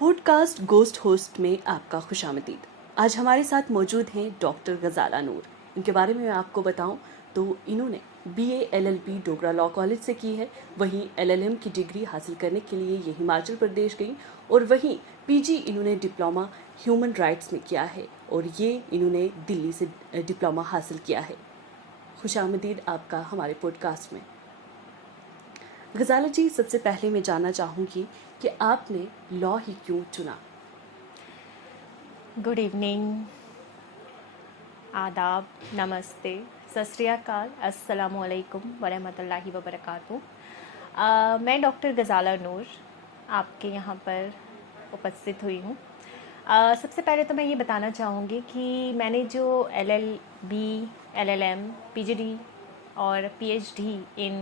Podcast ghost host में आपका खुशामदीद। आज हमारे साथ मौजूद हैं डॉक्टर गजाला नूर। इनके बारे में मैं आपको बताऊं तो इन्होंने BA LLB Dogra law college से की है, वहीं LLM की डिग्री हासिल करने के लिए ये हिमाचल प्रदेश गई और वहीं PG इन्होंने डिप्लोमा ह्यूमन राइट्स में किया है और ये इन्होंने दिल्ली से डिप्लोमा हासिल किया है। खुशामदीद आपका हमारे पॉडकास्ट में। गजाला जी, सबसे पहले मैं जानना चाहूँगी कि आपने लॉ ही क्यों चुना? गुड इवनिंग, आदाब, नमस्ते, सत श्री अकाल, अस्सलामु अलैकुम वरहमतुल्लाहि वबरकातुहू। मैं डॉक्टर गजाला नूर आपके यहाँ पर उपस्थित हुई हूँ। सबसे पहले तो मैं ये बताना चाहूँगी कि मैंने जो LLB, LLM, PGD और PhD इन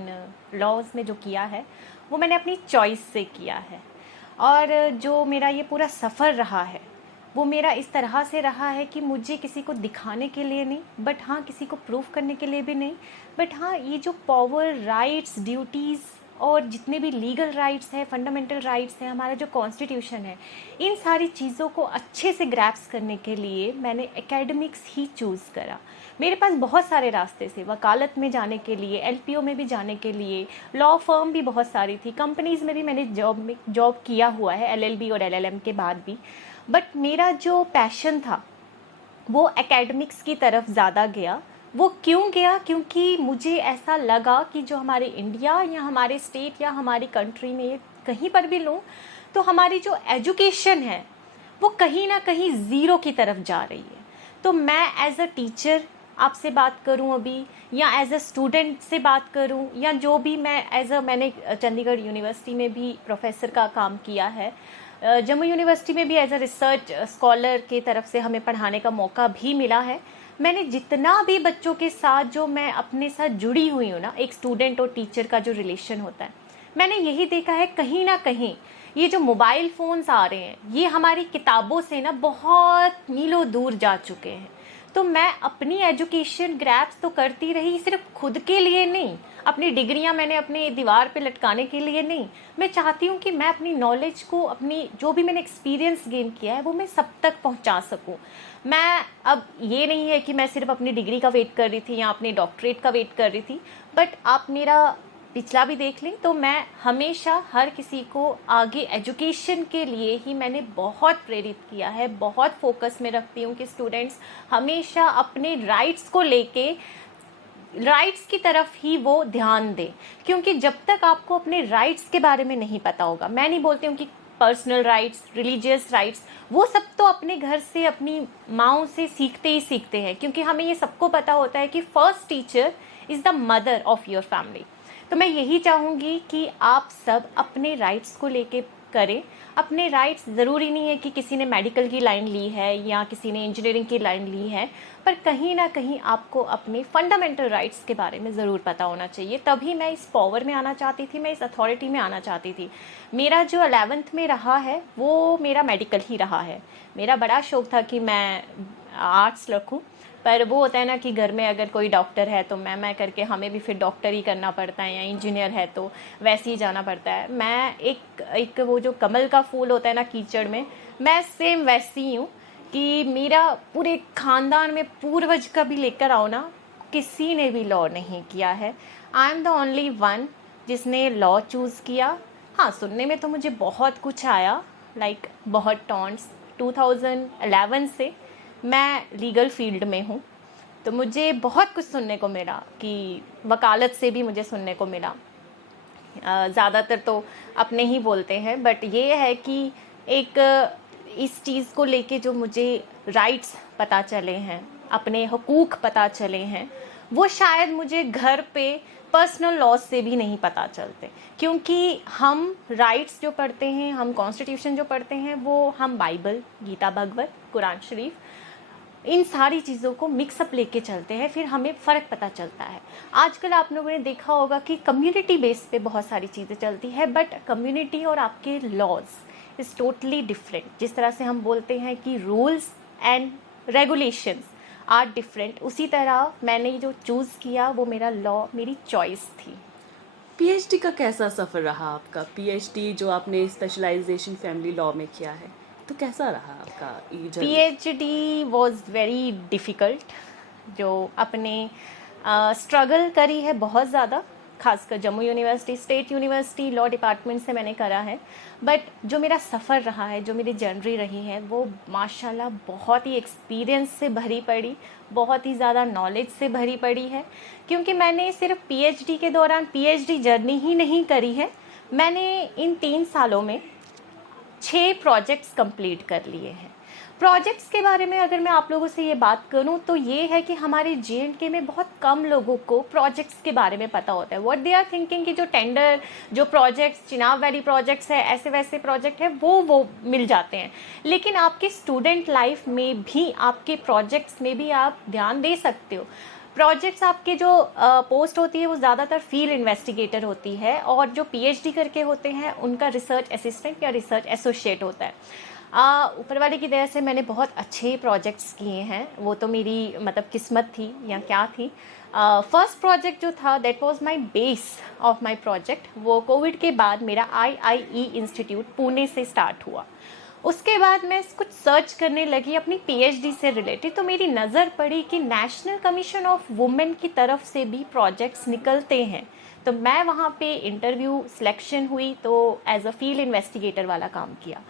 लॉज में जो किया है वो मैंने अपनी चॉइस से किया है। और जो मेरा ये पूरा सफ़र रहा है वो मेरा इस तरह से रहा है कि मुझे किसी को दिखाने के लिए नहीं, बट हाँ किसी को प्रूफ करने के लिए भी नहीं, बट हाँ ये जो पावर, राइट्स, ड्यूटीज़ और जितने भी लीगल राइट्स हैं, फंडामेंटल राइट्स हैं, हमारा जो कॉन्स्टिट्यूशन है, इन सारी चीज़ों को अच्छे से ग्रैप्स करने के लिए मैंने एकेडमिक्स ही चूज़ करा। मेरे पास बहुत सारे रास्ते थे, वकालत में जाने के लिए, LPO में भी जाने के लिए, लॉ फर्म भी बहुत सारी थी, कंपनीज़ में भी मैंने जॉब किया हुआ है LLB और LLM के बाद भी। बट मेरा जो पैशन था वो एकेडमिक्स की तरफ ज़्यादा गया। वो क्यों गया? क्योंकि मुझे ऐसा लगा कि जो हमारे इंडिया या हमारे स्टेट या हमारी कंट्री में कहीं पर भी लूँ तो हमारी जो एजुकेशन है वो कहीं ना कहीं ज़ीरो की तरफ जा रही है। तो मैं एज अ टीचर आपसे बात करूं अभी, या एज अ स्टूडेंट से बात करूं, या जो भी मैंने चंडीगढ़ यूनिवर्सिटी में भी प्रोफेसर का काम किया है, जम्मू यूनिवर्सिटी में भी एज अ रिसर्च स्कॉलर के तरफ से हमें पढ़ाने का मौका भी मिला है। मैंने जितना भी बच्चों के साथ जो मैं अपने साथ जुड़ी हुई हूँ ना, एक स्टूडेंट और टीचर का जो रिलेशन होता है, मैंने यही देखा है कहीं ना कहीं ये जो मोबाइल फ़ोन्स आ रहे हैं ये हमारी किताबों से ना बहुत मीलों दूर जा चुके हैं। तो मैं अपनी एजुकेशन ग्रैप्स तो करती रही, सिर्फ खुद के लिए नहीं, अपनी डिग्रियां मैंने अपने दीवार पे लटकाने के लिए नहीं। मैं चाहती हूँ कि मैं अपनी नॉलेज को, अपनी जो भी मैंने एक्सपीरियंस गेन किया है वो मैं सब तक पहुँचा सकूँ। मैं अब ये नहीं है कि मैं सिर्फ अपनी डिग्री का वेट कर रही थी या अपने डॉक्टरेट का वेट कर रही थी, बट आप मेरा पिछला भी देख लें तो मैं हमेशा हर किसी को आगे एजुकेशन के लिए ही मैंने बहुत प्रेरित किया है, बहुत फोकस में रखती हूँ कि स्टूडेंट्स हमेशा अपने राइट्स को लेके राइट्स की तरफ ही वो ध्यान दें। क्योंकि जब तक आपको अपने राइट्स के बारे में नहीं पता होगा, मैं नहीं बोलती हूँ कि पर्सनल राइट्स, रिलीजियस राइट्स, वो सब तो अपने घर से, अपनी माँओं से सीखते ही सीखते हैं, क्योंकि हमें ये सबको पता होता है कि first teacher is the mother of your family. तो मैं यही चाहूँगी कि आप सब अपने राइट्स को लेके करें। अपने राइट्स ज़रूरी नहीं है कि किसी ने मेडिकल की लाइन ली है या किसी ने इंजीनियरिंग की लाइन ली है, पर कहीं ना कहीं आपको अपने फंडामेंटल राइट्स के बारे में ज़रूर पता होना चाहिए। तभी मैं इस पावर में आना चाहती थी, मैं इस अथॉरिटी में आना चाहती थी। मेरा जो 11th में रहा है वो मेरा मेडिकल ही रहा है। मेरा बड़ा शौक था कि मैं आर्ट्स रखूँ, पर वो होता है ना कि घर में अगर कोई डॉक्टर है तो मैं करके हमें भी फिर डॉक्टर ही करना पड़ता है, या इंजीनियर है तो वैसे ही जाना पड़ता है। मैं एक वो जो कमल का फूल होता है ना कीचड़ में, मैं सेम वैसी ही हूँ कि मेरा पूरे ख़ानदान में पूर्वज का भी लेकर आओ ना, किसी ने भी लॉ नहीं किया है। I am the only one जिसने लॉ चूज़ किया। हाँ, सुनने में तो मुझे बहुत कुछ आया, लाइक बहुत टॉन्ट्स। 2011 से मैं लीगल फील्ड में हूँ, तो मुझे बहुत कुछ सुनने को मिला कि वकालत से भी मुझे सुनने को मिला। ज़्यादातर तो अपने ही बोलते हैं, बट ये है कि एक इस चीज़ को लेके जो मुझे राइट्स पता चले हैं, अपने हकूक़ पता चले हैं, वो शायद मुझे घर पे पर्सनल लॉज से भी नहीं पता चलते। क्योंकि हम राइट्स जो पढ़ते हैं, हम कॉन्स्टिट्यूशन जो पढ़ते हैं, वो हम बाइबल, गीता भगवत, कुरान शरीफ, इन सारी चीज़ों को मिक्सअप लेके चलते हैं, फिर हमें फ़र्क पता चलता है। आजकल आप लोगों ने देखा होगा कि कम्युनिटी बेस पे बहुत सारी चीज़ें चलती है, बट कम्युनिटी और आपके लॉज इज़ टोटली डिफरेंट। जिस तरह से हम बोलते हैं कि rules and regulations are different, उसी तरह मैंने जो चूज़ किया वो मेरा लॉ, मेरी चॉइस थी। पीएचडी का कैसा सफ़र रहा आपका? पीएचडी जो आपने स्पेशलाइजेशन फैमिली लॉ में किया है, तो कैसा रहा आपका ये journey? PhD was very difficult. जो अपने स्ट्रगल करी है बहुत ज़्यादा, खासकर Jammu university, state university law department से मैंने करा है। बट जो मेरा सफ़र रहा है, जो मेरी जर्नी रही है, वो माशाल्लाह बहुत ही एक्सपीरियंस से भरी पड़ी, बहुत ही ज़्यादा नॉलेज से भरी पड़ी है। क्योंकि मैंने सिर्फ पीएचडी के दौरान पीएचडी जर्नी ही नहीं करी है, मैंने इन 3 सालों में 6 प्रोजेक्ट्स कंप्लीट कर लिए हैं। प्रोजेक्ट्स के बारे में अगर मैं आप लोगों से ये बात करूं तो ये है कि हमारे JNK में बहुत कम लोगों को प्रोजेक्ट्स के बारे में पता होता है। व्हाट दे आर थिंकिंग कि जो टेंडर, जो प्रोजेक्ट्स, चिनाब वैली प्रोजेक्ट्स है, ऐसे वैसे प्रोजेक्ट है, वो मिल जाते हैं। लेकिन आपके स्टूडेंट लाइफ में भी, आपके प्रोजेक्ट्स में भी आप ध्यान दे सकते हो। प्रोजेक्ट्स आपके जो पोस्ट होती है वो ज़्यादातर फील्ड इन्वेस्टिगेटर होती है, और जो पीएचडी करके होते हैं उनका रिसर्च असिस्टेंट या रिसर्च एसोसिएट होता है। ऊपर वाले की दया से मैंने बहुत अच्छे प्रोजेक्ट्स किए हैं, वो तो मेरी मतलब किस्मत थी या क्या थी। फर्स्ट प्रोजेक्ट जो था, that was my base of my project, वो कोविड के बाद मेरा IIE इंस्टीट्यूट पुणे से स्टार्ट हुआ। उसके बाद मैं कुछ सर्च करने लगी अपनी पीएचडी से रिलेटेड, तो मेरी नज़र पड़ी कि नेशनल कमीशन ऑफ वुमेन की तरफ से भी प्रोजेक्ट्स निकलते हैं। तो मैं वहाँ पे इंटरव्यू सिलेक्शन हुई, तो एज अ फील्ड इन्वेस्टिगेटर वाला काम किया।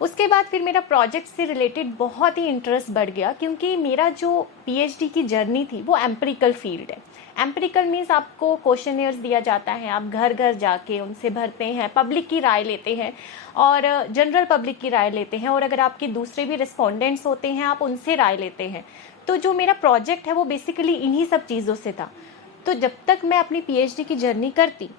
उसके बाद फिर मेरा प्रोजेक्ट से रिलेटेड बहुत ही इंटरेस्ट बढ़ गया, क्योंकि मेरा जो पीएचडी की जर्नी थी वो एम्पिरिकल फील्ड है। एम्पिरिकल मीन्स आपको क्वेश्चनियर्स दिया जाता है, आप घर घर जाके उनसे भरते हैं, पब्लिक की राय लेते हैं, और जनरल पब्लिक की राय लेते हैं, और अगर आपके दूसरे भी रिस्पोंडेंट्स होते हैं आप उनसे राय लेते हैं। तो जो मेरा प्रोजेक्ट है वो बेसिकली इन्हीं सब चीज़ों से था। तो जब तक मैं अपनी पीएचडी की जर्नी करती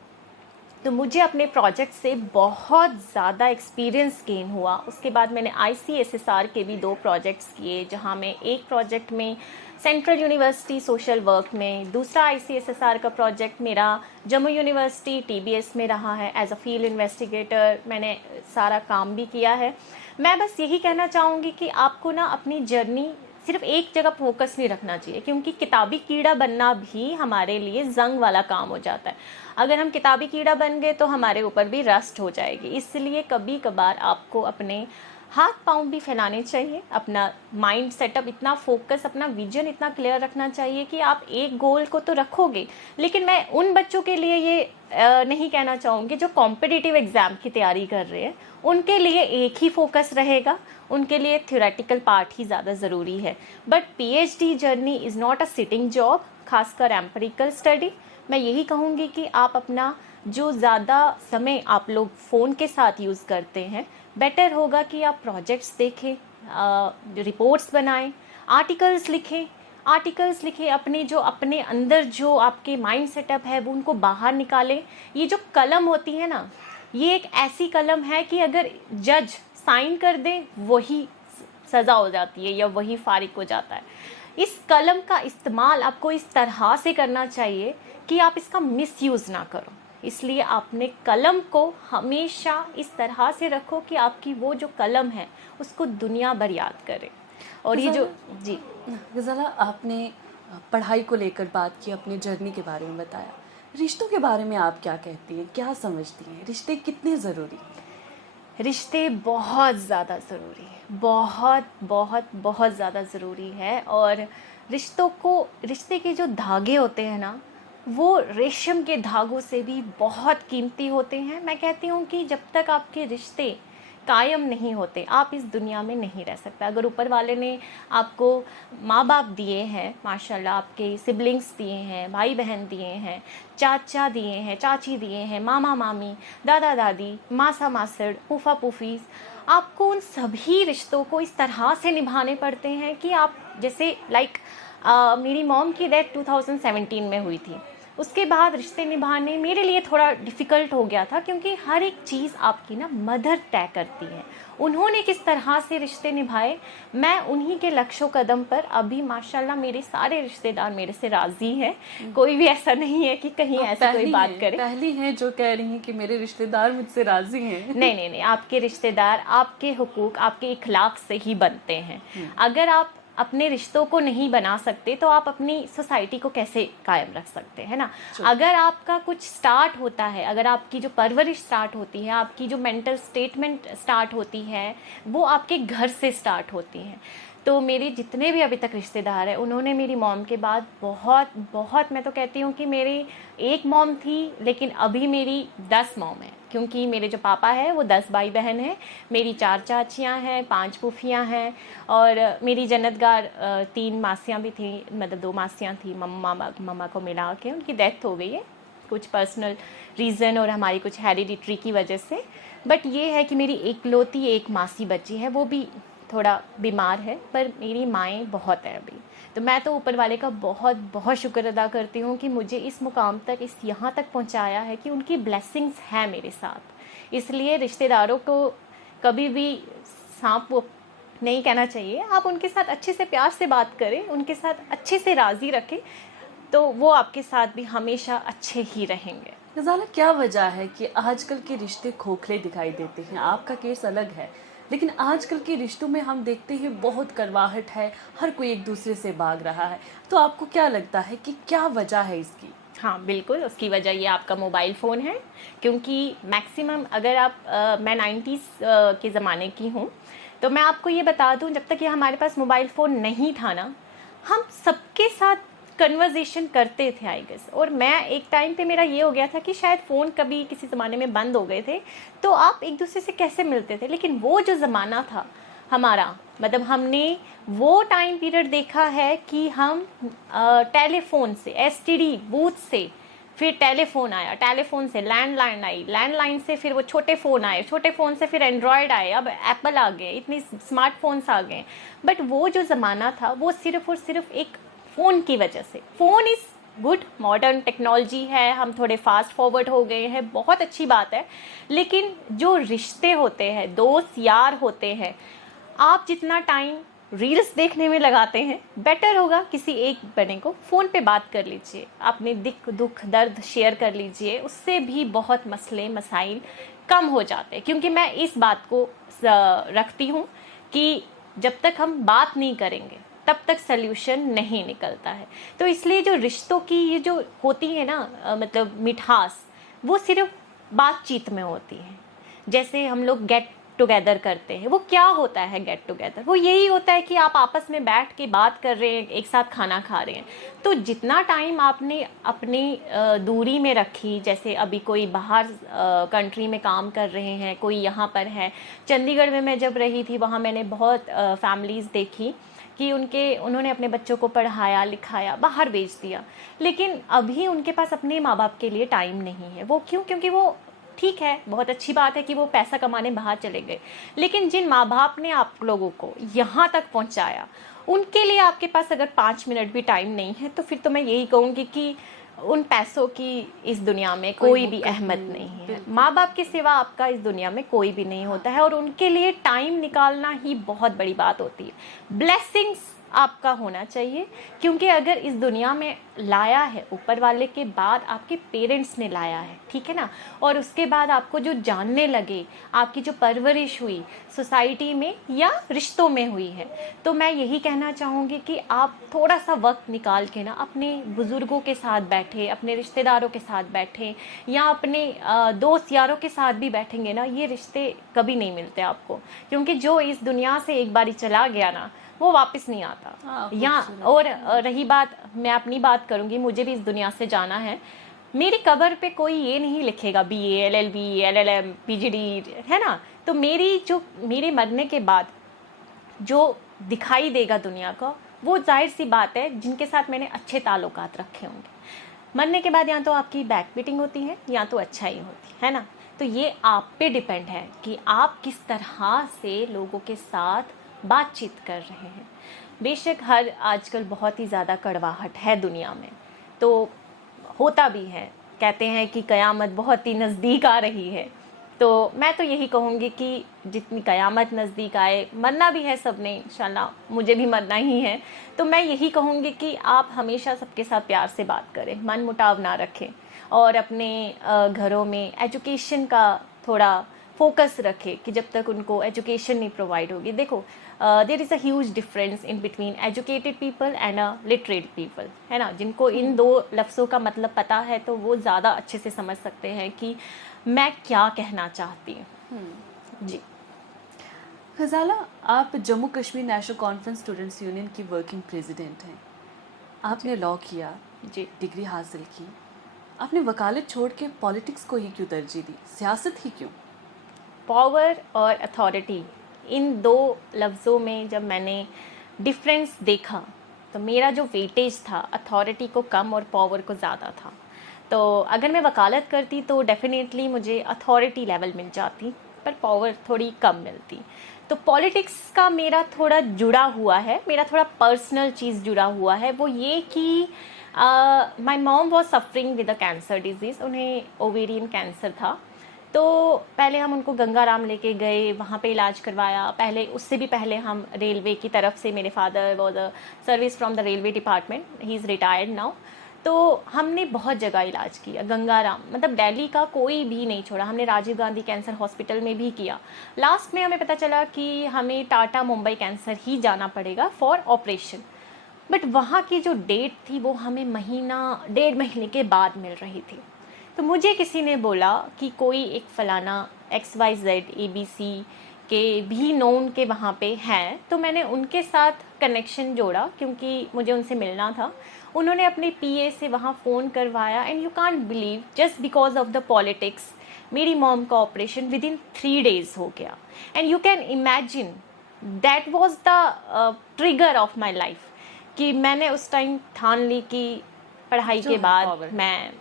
तो मुझे अपने प्रोजेक्ट से बहुत ज़्यादा एक्सपीरियंस गेन हुआ। उसके बाद मैंने ICSSR के भी 2 प्रोजेक्ट्स किए, जहाँ मैं एक प्रोजेक्ट में सेंट्रल यूनिवर्सिटी सोशल वर्क में, दूसरा ICSSR का प्रोजेक्ट मेरा जम्मू यूनिवर्सिटी TBS में रहा है एज अ फील्ड इन्वेस्टिगेटर। मैंने सारा काम भी किया है। मैं बस यही कहना चाहूँगी कि आपको ना अपनी जर्नी सिर्फ एक जगह फोकस नहीं रखना चाहिए, क्योंकि किताबी कीड़ा बनना भी हमारे लिए जंग वाला काम हो जाता है। अगर हम किताबी कीड़ा बन गए तो हमारे ऊपर भी रस्ट हो जाएगी। इसलिए कभी कभार आपको अपने हाथ पाँव भी फैलाने चाहिए, अपना माइंड सेटअप इतना फोकस, अपना विजन इतना क्लियर रखना चाहिए कि आप एक गोल को तो रखोगे। लेकिन मैं उन बच्चों के लिए ये नहीं कहना चाहूँगी जो कॉम्पिटिटिव एग्ज़ाम की तैयारी कर रहे हैं, उनके लिए एक ही फोकस रहेगा, उनके लिए थ्योरेटिकल पार्ट ही ज़्यादा ज़रूरी है। But PhD journey is not a sitting job, खासकर एम्पिरिकल स्टडी। मैं यही कहूँगी कि आप अपना जो ज़्यादा समय आप लोग फ़ोन के साथ यूज़ करते हैं, बेटर होगा कि आप प्रोजेक्ट्स देखें, रिपोर्ट्स बनाएं, आर्टिकल्स लिखें, अपने अंदर जो आपके माइंड सेटअप है वो उनको बाहर निकालें। ये जो कलम होती है ना, ये एक ऐसी कलम है कि अगर जज साइन कर दे वही सज़ा हो जाती है या वही फारिग हो जाता है। इस कलम का इस्तेमाल आपको इस तरह से करना चाहिए कि आप इसका मिसयूज़ ना करो। इसलिए आपने कलम को हमेशा इस तरह से रखो कि आपकी वो जो कलम है उसको दुनिया भर याद करे। और ये जो जी गज़ाला, आपने पढ़ाई को लेकर बात की, अपनी जर्नी के बारे में बताया, रिश्तों के बारे में आप क्या कहती हैं, क्या समझती हैं? रिश्ते कितने ज़रूरी हैं? रिश्ते बहुत ज़्यादा ज़रूरी है, बहुत बहुत बहुत ज़्यादा ज़रूरी है। और रिश्ते के जो धागे होते हैं ना, वो रेशम के धागों से भी बहुत कीमती होते हैं। मैं कहती हूँ कि जब तक आपके रिश्ते कायम नहीं होते आप इस दुनिया में नहीं रह सकते। अगर ऊपर वाले ने आपको माँ बाप दिए हैं, माशाल्लाह आपके सिबलिंग्स दिए हैं, भाई बहन दिए हैं, चाचा दिए हैं, चाची दिए हैं, मामा मामी, दादा दादी, मासा मासड़, फूफा फूफीस, आपको उन सभी रिश्तों को इस तरह से निभाने पड़ते हैं कि आप जैसे मेरी मॉम की डेथ 2017 में हुई थी। उसके बाद रिश्ते निभाने मेरे लिए थोड़ा डिफ़िकल्ट हो गया था, क्योंकि हर एक चीज़ आपकी ना मदर तय करती है। उन्होंने किस तरह से रिश्ते निभाए, मैं उन्हीं के लक्ष्य कदम पर अभी माशाल्लाह मेरे सारे रिश्तेदार मेरे से राज़ी हैं। कोई भी ऐसा नहीं है कि कहीं ऐसा कोई बात करे। पहली हैं जो कह रही हैं कि मेरे रिश्तेदार मुझसे राज़ी हैं। नहीं, आपके रिश्तेदार आपके हुकूक, आपके इखलाक से ही बनते हैं। अगर आप अपने रिश्तों को नहीं बना सकते तो आप अपनी सोसाइटी को कैसे कायम रख सकते हैं ना। अगर आपका कुछ स्टार्ट होता है, अगर आपकी जो परवरिश स्टार्ट होती है, आपकी जो मेंटल स्टेटमेंट स्टार्ट होती है, वो आपके घर से स्टार्ट होती है। तो मेरे जितने भी अभी तक रिश्तेदार हैं, उन्होंने मेरी मॉम के बाद बहुत बहुत, मैं तो कहती हूँ कि मेरी एक मॉम थी लेकिन अभी मेरी 10 मॉम है, क्योंकि मेरे जो पापा हैं वो 10 भाई बहन हैं, मेरी 4 चाचियाँ हैं, 5 फूफियाँ हैं, और मेरी जन्नतगार 3 मासियाँ भी थी, मतलब 2 मासियाँ थी, मम्मा को मिला के उनकी डेथ हो गई है कुछ पर्सनल रीज़न और हमारी कुछ हेरिडिटरी की वजह से। बट ये है कि मेरी एकलौती एक मासी बची है, वो भी थोड़ा बीमार है, पर मेरी माएँ बहुत है अभी। तो मैं तो ऊपर वाले का बहुत बहुत शुक्र अदा करती हूँ कि मुझे इस मुकाम तक, इस यहाँ तक पहुँचाया है कि उनकी ब्लेसिंग्स हैं मेरे साथ। इसलिए रिश्तेदारों को कभी भी सांप वो नहीं कहना चाहिए, आप उनके साथ अच्छे से प्यार से बात करें, उनके साथ अच्छे से राज़ी रखें, तो वो आपके साथ भी हमेशा अच्छे ही रहेंगे। गजाला, क्या वजह है कि आजकल के रिश्ते खोखले दिखाई देते हैं? आपका केस अलग है, लेकिन आजकल के रिश्तों में हम देखते हैं बहुत कड़वाहट है, हर कोई एक दूसरे से भाग रहा है। तो आपको क्या लगता है कि क्या वजह है इसकी? हाँ बिल्कुल, उसकी वजह ये आपका मोबाइल फ़ोन है, क्योंकि मैक्सिमम अगर आप मैं 90s के ज़माने की हूँ, तो मैं आपको ये बता दूँ, जब तक ये हमारे पास मोबाइल फ़ोन नहीं था ना, हम सबके साथ कन्वर्जेशन करते थे आई गेस। और मैं एक टाइम पे मेरा ये हो गया था कि शायद फ़ोन कभी किसी ज़माने में बंद हो गए थे, तो आप एक दूसरे से कैसे मिलते थे। लेकिन वो जो ज़माना था हमारा, मतलब हमने वो टाइम पीरियड देखा है कि हम टेलीफोन से, एसटीडी बूथ से, फिर टेलीफोन आया, टेलीफोन से लैंडलाइन आई, लैंडलाइन से फिर वो छोटे फ़ोन आए, छोटे फ़ोन से फिर एंड्रॉयड आए, अब एप्पल आ गए, इतनी स्मार्टफोन्स आ गए। बट वो जो ज़माना था वो सिर्फ़ और सिर्फ एक फ़ोन की वजह से। Phone is good, modern technology है, हम थोड़े फास्ट फॉरवर्ड हो गए हैं, बहुत अच्छी बात है। लेकिन जो रिश्ते होते हैं, दोस्त यार होते हैं, आप जितना टाइम रील्स देखने में लगाते हैं, बेटर होगा किसी एक बने को फ़ोन पे बात कर लीजिए, अपने दुख दर्द शेयर कर लीजिए, उससे भी बहुत मसले मसाइल कम हो जाते हैं। क्योंकि मैं इस बात को रखती हूँ कि जब तक हम बात नहीं करेंगे तब तक सल्यूशन नहीं निकलता है। तो इसलिए जो रिश्तों की ये जो होती है ना, मतलब मिठास, वो सिर्फ बातचीत में होती है। जैसे हम लोग गेट टुगेदर करते हैं, वो क्या होता है गेट टुगेदर? वो यही होता है कि आप आपस में बैठ के बात कर रहे हैं, एक साथ खाना खा रहे हैं। तो जितना टाइम आपने अपनी दूरी में रखी, जैसे अभी कोई बाहर कंट्री में काम कर रहे हैं, कोई यहाँ पर है, चंडीगढ़ में मैं जब रही थी, वहाँ मैंने बहुत फैमिलीज़ देखी कि उन्होंने अपने बच्चों को पढ़ाया लिखाया, बाहर भेज दिया, लेकिन अभी उनके पास अपने माँ बाप के लिए टाइम नहीं है। वो क्यों? क्योंकि वो, ठीक है, बहुत अच्छी बात है कि वो पैसा कमाने बाहर चले गए, लेकिन जिन माँ बाप ने आप लोगों को यहाँ तक पहुँचाया, उनके लिए आपके पास अगर 5 मिनट भी टाइम नहीं है, तो फिर तो मैं यही कहूँगी कि उन पैसों की इस दुनिया में कोई भी अहमियत नहीं है। माँ बाप के सिवा आपका इस दुनिया में कोई भी नहीं होता है, और उनके लिए टाइम निकालना ही बहुत बड़ी बात होती है। ब्लेसिंग्स आपका होना चाहिए, क्योंकि अगर इस दुनिया में लाया है ऊपर वाले के बाद आपके पेरेंट्स ने लाया है, ठीक है ना, और उसके बाद आपको जो जानने लगे, आपकी जो परवरिश हुई सोसाइटी में या रिश्तों में हुई है, तो मैं यही कहना चाहूँगी कि आप थोड़ा सा वक्त निकाल के ना अपने बुज़ुर्गों के साथ बैठे, अपने रिश्तेदारों के साथ बैठे, या अपने दोस्त यारों के साथ भी बैठेंगे ना, ये रिश्ते कभी नहीं मिलते आपको, क्योंकि जो इस दुनिया से एक बारी चला गया ना, वो वापस नहीं आता। यहाँ और रही बात, मैं अपनी बात करूँगी, मुझे भी इस दुनिया से जाना है। मेरी कब्र पे कोई ये नहीं लिखेगा BA LLB LLM PGD, है ना। तो मेरे मरने के बाद जो दिखाई देगा दुनिया का, वो जाहिर सी बात है जिनके साथ मैंने अच्छे ताल्लुकात रखे होंगे। मरने के बाद या तो आपकी बैक बीटिंग होती है या तो अच्छाई होती है ना। तो ये आप पे डिपेंड है कि आप किस तरह से लोगों के साथ बातचीत कर रहे हैं। बेशक हर आजकल बहुत ही ज़्यादा कड़वाहट है दुनिया में, तो होता भी है, कहते हैं कि क़यामत बहुत ही नज़दीक आ रही है। तो मैं तो यही कहूँगी कि जितनी क़यामत नज़दीक आए, मरना भी है सबने, इंशाल्लाह मुझे भी मरना ही है, तो मैं यही कहूँगी कि आप हमेशा सबके साथ प्यार से बात करें, मन मुटाव ना रखें, और अपने घरों में एजुकेशन का थोड़ा फोकस रखे कि जब तक उनको एजुकेशन नहीं प्रोवाइड होगी। देखो there is a huge difference in between educated people and a literate people, है ना। जिनको इन दो लफ्ज़ों का मतलब पता है तो वो ज़्यादा अच्छे से समझ सकते हैं कि मैं क्या कहना चाहती हूँ। जी। गजाला, आप Jammu Kashmir national conference students union की वर्किंग प्रेसिडेंट हैं। आपने लॉ किया, जी। डिग्री हासिल की, आपने वकालत छोड़ के पॉलिटिक्स को ही क्यों तरजीह दी, सियासत ही क्यों? पावर और अथॉरिटी, इन दो लफ्ज़ों में जब मैंने डिफरेंस देखा तो मेरा जो वेटेज था अथॉरिटी को कम और पावर को ज़्यादा था। तो अगर मैं वकालत करती तो डेफिनेटली मुझे अथॉरिटी लेवल मिल जाती, पर पावर थोड़ी कम मिलती। तो पॉलिटिक्स का मेरा थोड़ा जुड़ा हुआ है, मेरा थोड़ा पर्सनल चीज़ जुड़ा हुआ है, वो ये कि my mom was suffering with a cancer disease, उन्हें ओवेरियन कैंसर था। तो पहले हम उनको गंगाराम लेके गए, वहाँ पे इलाज करवाया। पहले उससे भी पहले हम रेलवे की तरफ से, मेरे father was a service from the railway department, he is retired now. तो हमने बहुत जगह इलाज किया, गंगाराम मतलब दिल्ली का कोई भी नहीं छोड़ा, हमने राजीव गांधी कैंसर हॉस्पिटल में भी किया। लास्ट में हमें पता चला कि हमें टाटा मुंबई कैंसर ही जाना पड़ेगा फॉर ऑपरेशन, बट वहाँ की जो डेट थी वो हमें महीना 1.5 महीने के बाद मिल रही थी। तो मुझे किसी ने बोला कि कोई एक फलाना XYZ ABC के भी नोन के वहाँ पे हैं, तो मैंने उनके साथ कनेक्शन जोड़ा क्योंकि मुझे उनसे मिलना था। उन्होंने अपने PA से वहाँ फ़ोन करवाया and you can't believe, just because of the politics मेरी मॉम का ऑपरेशन विद इन 3 days हो गया। And you can imagine that was the trigger of my life कि मैंने उस टाइम ठान ली कि पढ़ाई के बाद मैं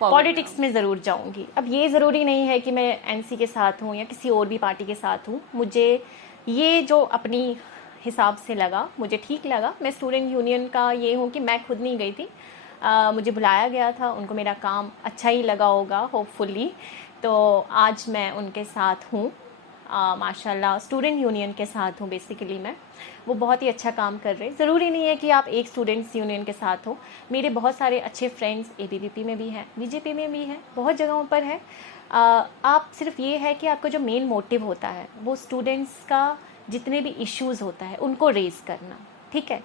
पॉलिटिक्स में ज़रूर जाऊंगी। अब ये ज़रूरी नहीं है कि मैं NC के साथ हूँ या किसी और भी पार्टी के साथ हूँ, मुझे ये जो अपनी हिसाब से लगा मुझे ठीक लगा। मैं स्टूडेंट यूनियन का ये हूँ कि मैं खुद नहीं गई थी, मुझे बुलाया गया था, उनको मेरा काम अच्छा ही लगा होगा होपफुली, तो आज मैं उनके साथ हूँ। माशाल्लाह स्टूडेंट यूनियन के साथ हूँ बेसिकली मैं, वो बहुत ही अच्छा काम कर रहे हैं। ज़रूरी नहीं है कि आप एक स्टूडेंट्स यूनियन के साथ हो, मेरे बहुत सारे अच्छे फ्रेंड्स ABVP में भी हैं, BJP में भी हैं, बहुत जगहों पर है। आप सिर्फ ये है कि आपका जो मेन मोटिव होता है वो स्टूडेंट्स का जितने भी इश्यूज़ होता है उनको रेज़ करना, ठीक है।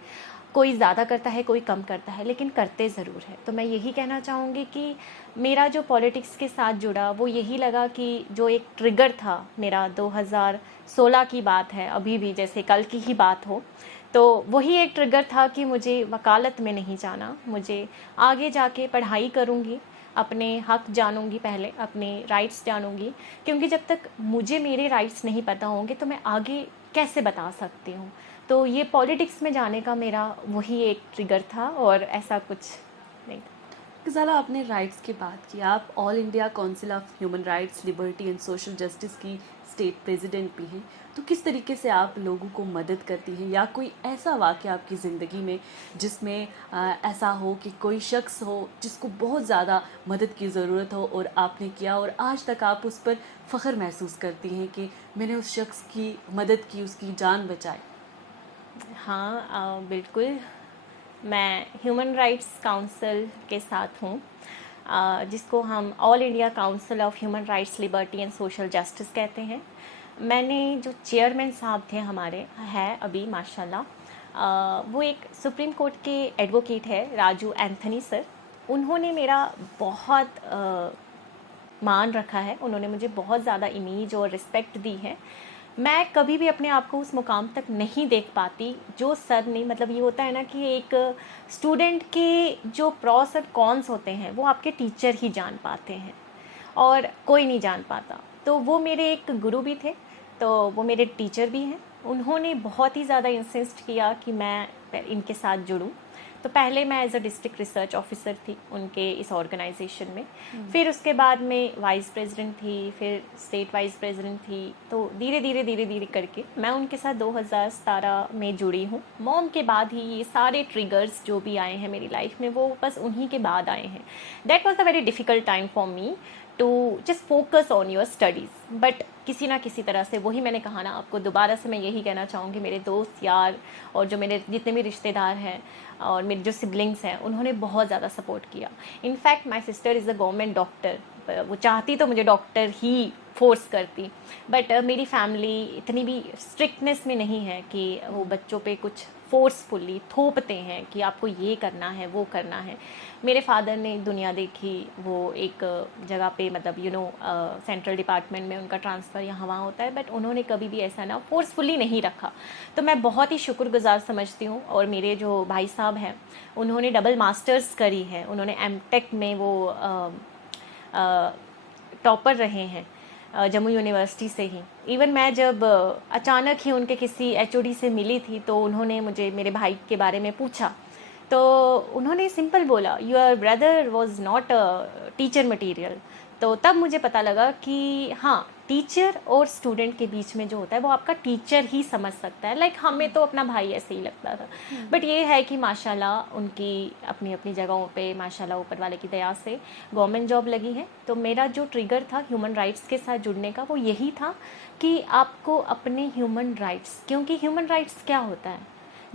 कोई ज़्यादा करता है, कोई कम करता है, लेकिन करते ज़रूर है। तो मैं यही कहना चाहूँगी कि मेरा जो पॉलिटिक्स के साथ जुड़ा वो यही लगा कि जो एक ट्रिगर था मेरा 2016 की बात है, अभी भी जैसे कल की ही बात हो, तो वही एक ट्रिगर था कि मुझे वकालत में नहीं जाना, मुझे आगे जाके पढ़ाई करूँगी, अपने हक जानूँगी, पहले अपने राइट्स जानूँगी, क्योंकि जब तक मुझे मेरे राइट्स नहीं पता होंगे तो मैं आगे कैसे बता सकती हूँ। तो ये पॉलिटिक्स में जाने का मेरा वही एक ट्रिगर था और ऐसा कुछ नहीं था। गजाला, आपने राइट्स की बात की, आप all India council of human rights, liberty and social justice की स्टेट प्रेसिडेंट भी हैं, तो किस तरीके से आप लोगों को मदद करती हैं, या कोई ऐसा वाक़या आपकी ज़िंदगी में जिसमें ऐसा हो कि कोई शख्स हो जिसको बहुत ज़्यादा मदद की ज़रूरत हो और आपने किया और आज तक आप उस पर फ़ख्र महसूस करती हैं कि मैंने उस शख्स की मदद की, उसकी जान बचाई? हाँ, बिल्कुल। मैं ह्यूमन राइट्स काउंसिल के साथ हूँ, जिसको हम all India council of human rights, liberty and social justice कहते हैं। मैंने जो चेयरमैन साहब थे हमारे, हैं अभी माशाल्लाह, वो एक सुप्रीम कोर्ट के एडवोकेट है, राजू एंथनी सर। उन्होंने मेरा बहुत मान रखा है, उन्होंने मुझे बहुत ज़्यादा इमेज और रिस्पेक्ट दी है। मैं कभी भी अपने आप को उस मुकाम तक नहीं देख पाती जो सर ने, मतलब ये होता है ना कि एक स्टूडेंट के जो प्रॉस और कॉन्स होते हैं वो आपके टीचर ही जान पाते हैं और कोई नहीं जान पाता। तो वो मेरे एक गुरु भी थे, तो वो मेरे टीचर भी हैं। उन्होंने बहुत ही ज़्यादा इंसिस्ट किया कि मैं इनके साथ जुड़ूं। तो पहले मैं as a district research officer थी उनके इस ऑर्गेनाइजेशन में, फिर उसके बाद में वाइस प्रेसिडेंट थी, फिर स्टेट वाइस प्रेसिडेंट थी। तो धीरे धीरे करके मैं उनके साथ 2017 में जुड़ी हूँ। मॉम के बाद ही ये सारे ट्रिगर्स जो भी आए हैं मेरी लाइफ में वो बस उन्हीं के बाद आए हैं। That was a very difficult time for me to just focus on your studies, but किसी ना किसी तरह से, वही मैंने कहा ना आपको, दोबारा से मैं यही कहना चाहूँगी, मेरे दोस्त यार और जो मेरे जितने भी रिश्तेदार हैं और मेरे जो सिबलिंग्स हैं उन्होंने बहुत ज़्यादा सपोर्ट किया। In fact my sister is a government doctor, वो चाहती तो मुझे डॉक्टर ही फोर्स करती, बट मेरी फैमिली इतनी भी स्ट्रिक्टनेस में नहीं है कि वो बच्चों पे कुछ फोर्सफुली थोपते हैं कि आपको ये करना है वो करना है। मेरे फादर ने दुनिया देखी, वो एक जगह पे मतलब सेंट्रल डिपार्टमेंट में उनका ट्रांसफ़र यहाँ वहाँ होता है, बट उन्होंने कभी भी ऐसा ना फोर्सफुली नहीं रखा। तो मैं बहुत ही शुक्रगुजार समझती हूँ। और मेरे जो भाई साहब हैं उन्होंने डबल मास्टर्स करी है, उन्होंने एमटेक में वो टॉपर रहे हैं जम्मू यूनिवर्सिटी से ही। इवन मैं जब अचानक ही उनके किसी एचओडी से मिली थी तो उन्होंने मुझे मेरे भाई के बारे में पूछा, तो उन्होंने सिंपल बोला, your brother was not a teacher material. तो तब मुझे पता लगा कि हाँ, टीचर और स्टूडेंट के बीच में जो होता है वो आपका टीचर ही समझ सकता है। लाइक हमें तो अपना भाई ऐसे ही लगता था, बट ये है कि माशाल्लाह उनकी अपनी अपनी जगहों पे माशाल्लाह ऊपर वाले की दया से गवर्नमेंट जॉब लगी है। तो मेरा जो ट्रिगर था ह्यूमन राइट्स के साथ जुड़ने का वो यही था कि आपको अपने ह्यूमन राइट्स, क्योंकि ह्यूमन राइट्स क्या होता है,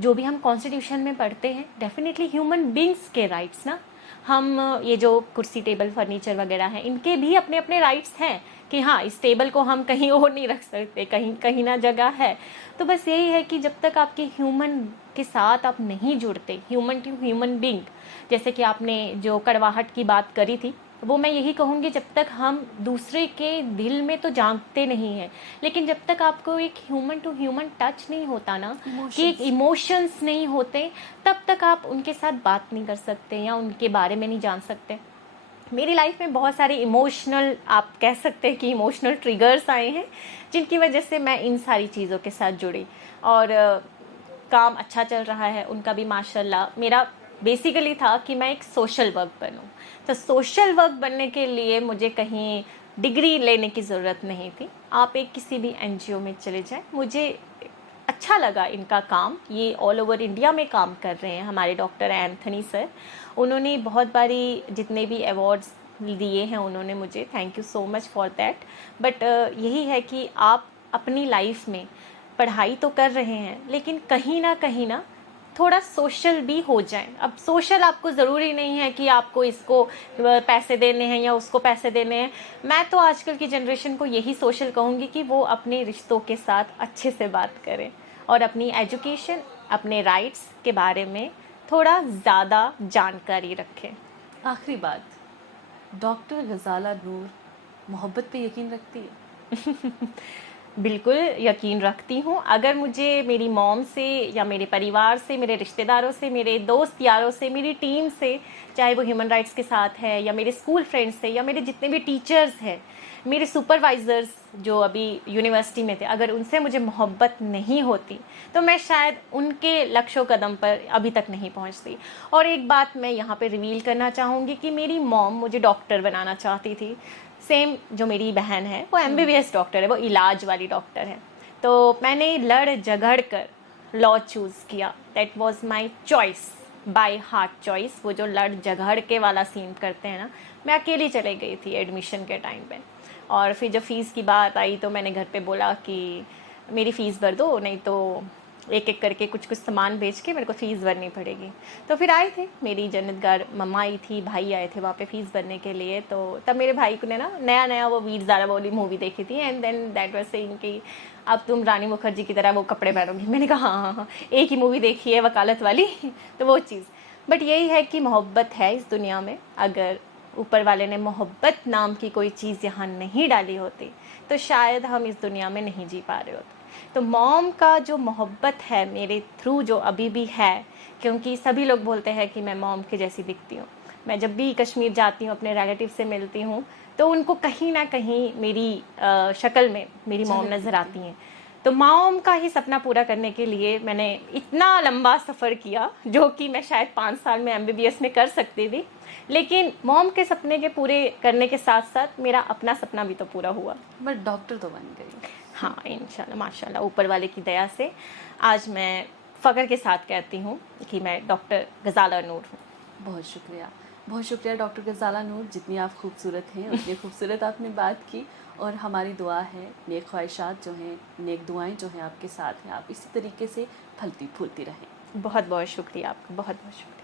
जो भी हम कॉन्स्टिट्यूशन में पढ़ते हैं, डेफिनेटली ह्यूमन बींग्स के राइट्स ना। हम ये जो कुर्सी टेबल फर्नीचर वगैरह हैं इनके भी अपने अपने राइट्स हैं कि हाँ, इस टेबल को हम कहीं और नहीं रख सकते, कहीं कहीं ना जगह है। तो बस यही है कि जब तक आपके ह्यूमन के साथ आप नहीं जुड़ते, ह्यूमन टू ह्यूमन बींग, जैसे कि आपने जो कड़वाहट की बात करी थी, वो मैं यही कहूँगी, जब तक हम दूसरे के दिल में तो जानते नहीं हैं, लेकिन जब तक आपको एक ह्यूमन टू ह्यूमन टच नहीं होता ना, कि एक इमोशंस नहीं होते, तब तक आप उनके साथ बात नहीं कर सकते या उनके बारे में नहीं जान सकते। मेरी लाइफ में बहुत सारे इमोशनल, आप कह सकते हैं कि इमोशनल ट्रिगर्स आए हैं, जिनकी वजह से मैं इन सारी चीज़ों के साथ जुड़ी। और काम अच्छा चल रहा है उनका भी माशाल्लाह। मेरा बेसिकली था कि मैं एक सोशल वर्क बनूं, तो सोशल वर्क बनने के लिए मुझे कहीं डिग्री लेने की ज़रूरत नहीं थी। आप एक किसी भी एनजीओ में चले जाएं, मुझे अच्छा लगा इनका काम। ये ऑल ओवर इंडिया में काम कर रहे हैं हमारे डॉक्टर एंथनी सर। उन्होंने बहुत बारी जितने भी अवार्ड्स दिए हैं उन्होंने मुझे, thank you so much for that. But यही है कि आप अपनी लाइफ में पढ़ाई तो कर रहे हैं, लेकिन कहीं ना थोड़ा सोशल भी हो जाए। अब सोशल आपको ज़रूरी नहीं है कि आपको इसको पैसे देने हैं या उसको पैसे देने हैं। मैं तो आजकल की जनरेशन को यही सोशल कहूँगी कि वो अपने रिश्तों के साथ अच्छे से बात करें और अपनी एजुकेशन, अपने राइट्स के बारे में थोड़ा ज़्यादा जानकारी रखें। आखिरी बात, डॉक्टर गजाला नूर मोहब्बत पे यकीन रखती है? बिल्कुल यकीन रखती हूँ। अगर मुझे मेरी मॉम से या मेरे परिवार से, मेरे रिश्तेदारों से, मेरे दोस्त यारों से, मेरी टीम से, चाहे वो ह्यूमन राइट्स के साथ है या मेरे स्कूल फ्रेंड्स से या मेरे जितने भी टीचर्स हैं, मेरे सुपरवाइज़र्स जो अभी यूनिवर्सिटी में थे, अगर उनसे मुझे मोहब्बत नहीं होती तो मैं शायद उनके लक्ष्य कदम पर अभी तक नहीं पहुंचती। और एक बात मैं यहाँ पे रिवील करना चाहूँगी कि मेरी मॉम मुझे डॉक्टर बनाना चाहती थी। सेम जो मेरी बहन है वो MBBS डॉक्टर है, वो इलाज वाली डॉक्टर है। तो मैंने लड़ झगड़ कर लॉ चूज़ किया। That was my choice, by heart choice. वो जो लड़ झगड़ के वाला सीन करते हैं ना, मैं अकेली चले गई थी एडमिशन के टाइम पे। और फिर जब फ़ीस की बात आई तो मैंने घर पे बोला कि मेरी फ़ीस भर दो, नहीं तो एक एक करके कुछ कुछ सामान बेच के मेरे को फ़ीस भरनी पड़ेगी। तो फिर आए थे मेरी जन्नतगार मम्मा आई थी, भाई आए थे वहाँ पे फ़ीस भरने के लिए। तो तब मेरे भाई को ने ना नया वो वीर ज़ारा वाली मूवी देखी थी, and then that was saying कि अब तुम रानी मुखर्जी की तरह वो कपड़े पहनोगी। मैंने कहा हाँ, एक ही मूवी देखी है वकालत वाली तो वो चीज़। बट यही है कि मोहब्बत है इस दुनिया में। अगर ऊपर वाले ने मोहब्बत नाम की कोई चीज़ यहाँ नहीं डाली होती तो शायद हम इस दुनिया में नहीं जी पा रहे होते। तो मॉम का जो मोहब्बत है मेरे थ्रू जो अभी भी है, क्योंकि सभी लोग बोलते हैं कि मैं मॉम के जैसी दिखती हूँ। मैं जब भी कश्मीर जाती हूँ, अपने रिलेटिव से मिलती हूँ, तो उनको कहीं ना कहीं मेरी शक्ल में मेरी मॉम नज़र आती हैं। तो मॉम का ही सपना पूरा करने के लिए मैंने इतना लंबा सफ़र किया, जो कि मैं शायद 5 साल में MBBS में कर सकती थी। लेकिन मॉम के सपने के पूरे करने के साथ साथ मेरा अपना सपना भी तो पूरा हुआ। बट डॉक्टर तो बन गई। हाँ, इंशाल्लाह माशाल्लाह ऊपर वाले की दया से आज मैं फ़ख्र के साथ कहती हूँ कि मैं डॉक्टर गजाला नूर हूँ। बहुत शुक्रिया डॉक्टर गजाला नूर। जितनी आप खूबसूरत हैं उतनी खूबसूरत आपने बात की, और हमारी दुआ है, नेक ख्वाहिशात जो हैं, नेक दुआएं जो हैं आपके साथ हैं, आप इसी तरीके से फलती फूलती रहें। बहुत बहुत शुक्रिया आपका, बहुत बहुत शुक्रिया।